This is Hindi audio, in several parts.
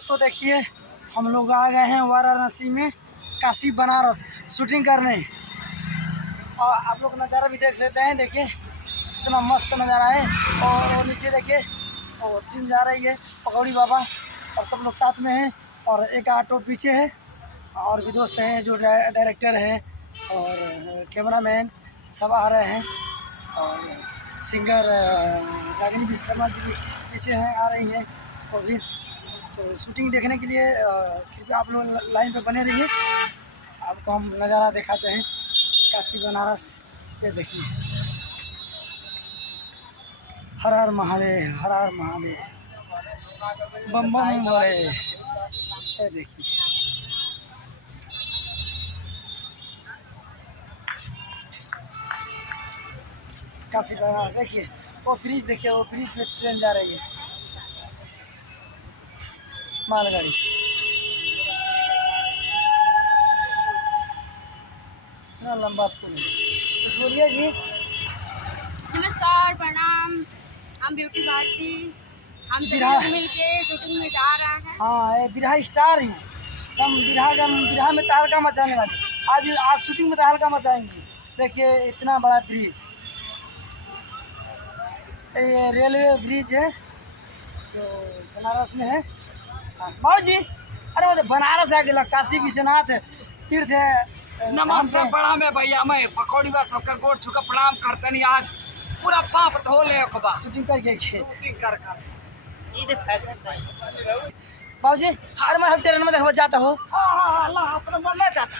दोस्तों देखिए हम लोग आ गए हैं वाराणसी में काशी बनारस शूटिंग करने। और आप लोग नज़ारा भी देख सकते हैं। देखिए इतना मस्त नज़ारा है। और वो नीचे देखिए और टीम जा रही है पकौड़ी बाबा और सब लोग साथ में हैं। और एक ऑटो पीछे है और भी दोस्त हैं जो डायरेक्टर हैं और कैमरामैन सब आ रहे हैं। और सिंगर रागिनी विश्वकर्मा जी भी पीछे हैं आ रही हैं। और भी तो शूटिंग देखने के लिए कृपया आप लोग लाइन पे बने रहिए। आपको हम नज़ारा दिखाते हैं काशी बनारस। ये देखिए हर हर महादेव हर हर महादेव बम बम भोले। ये देखिए काशी बनारस। देखिए वो ब्रिज देखिए वो ब्रिज पे ट्रेन जा रही है मालगाड़ी। इतना लंबा पुल है। तो बोलिए जी। नमस्कार प्रणाम। हम ब्यूटी भारती हम सभी लोग मिल के शूटिंग में जा रहे हैं। हाँ ये बिरहा स्टार हैं हम। बिरहा में तहलका मचाने वाले आज शूटिंग में तहलका मचाएंगे। देखिए इतना बड़ा ब्रिज ये रेलवे ब्रिज है जो बनारस में है। बाबू जी अरे वो बनारस आ गया काशी विश्वनाथ तीर्थ है। नमस्ते प्रणाम है भैया। मैं पकौड़ी बा सबका गोड़ छुका प्रणाम करते नहीं। आज पूरा पाप धो ले शूटिंग करके शूटिंग कर बाबू जी अरे मैं ट्रेन में देखो जाता हूँ। हाँ अल्लाह अपना मरना चाहता।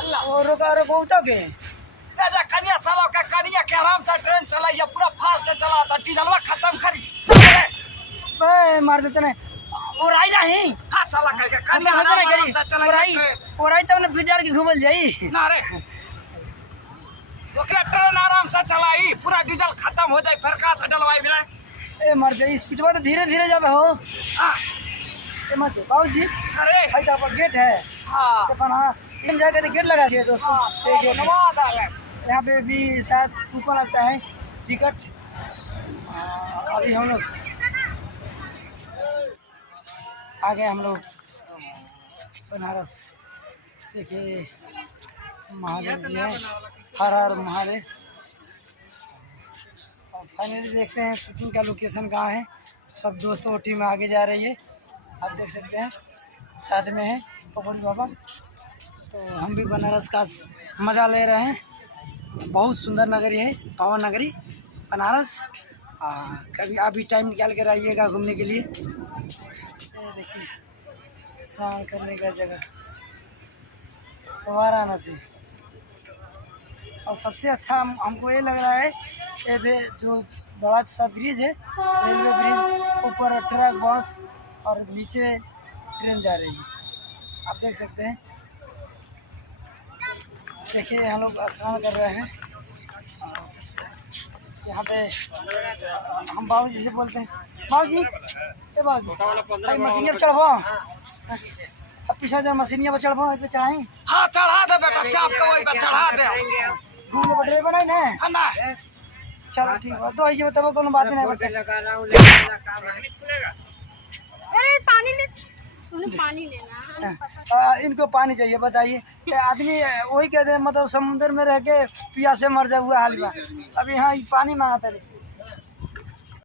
अल्लाह वो रोको तो के राजा कन्या सालों का कन्या के आराम से ट्रेन चला पूरा फास्ट चला था। डीजलवा खत्म खरी मार देते नहीं और आई नहीं। हाँ साला करके कन्या आराम से चला और आई तब फिर जार के घूमल जाई ना रे। तो क्या ट्रेन आराम से चलाई पूरा डीजल खत्म हो जाए फिर कहाँ से डलवाई बिना। ए मर जाई स्पीड में तो धीरे धीरे जाता हो। हाँ ए मत बाबू जी अरे भाई साहब का गेट है। हाँ तो अपन हाँ इन जगह गेट लगा दिए दोस्तों। ये नवाद आ गए। यहाँ पे भी शायद कूपन लगता है टिकट। अभी हम लोग आ गए हम लोग बनारस। देखिए महादेव जी है हर हर महादेव। और फाइनली देखते हैं शूटिंग का लोकेशन कहाँ है। सब दोस्तों की टीम आगे जा रही है आप देख सकते हैं साथ में है पकौड़ी बाबा। तो हम भी बनारस का मज़ा ले रहे हैं। बहुत सुंदर नगरी है पावन नगरी बनारस। कभी आप भी टाइम निकाल कर आइएगा घूमने के लिए। देखिए स्नान करने का जगह वाराणसी। और सबसे अच्छा हमको ये लग रहा है ये जो बड़ा सा ब्रिज है रेलवे ब्रिज ऊपर ट्रक बस और नीचे ट्रेन जा रही है आप देख सकते हैं। देखिए यहाँ लोग स्नान कर रहे हैं। यहाँ पे हम बाबू जी से बोलते हैं बाबू जी ए बाबू जी मशीनिया पर चढ़ो। अब पीछे जो मशीनिया पर चढ़ो पे चढ़ाएं। हाँ चढ़ा दे बेटा चाप का वही पे चढ़ा दे। घूमने पर ड्राइवर नहीं ना ना चलो ठीक है तो ये बताओ कोनो बात नहीं बेटा। अरे पानी ले पानी लेना। इनको पानी चाहिए बताइए कि आदमी वही कहते हैं मतलब समुद्र में रह के प्यासे मर जा हुआ हाल बा। अब यहाँ पानी मांगता है।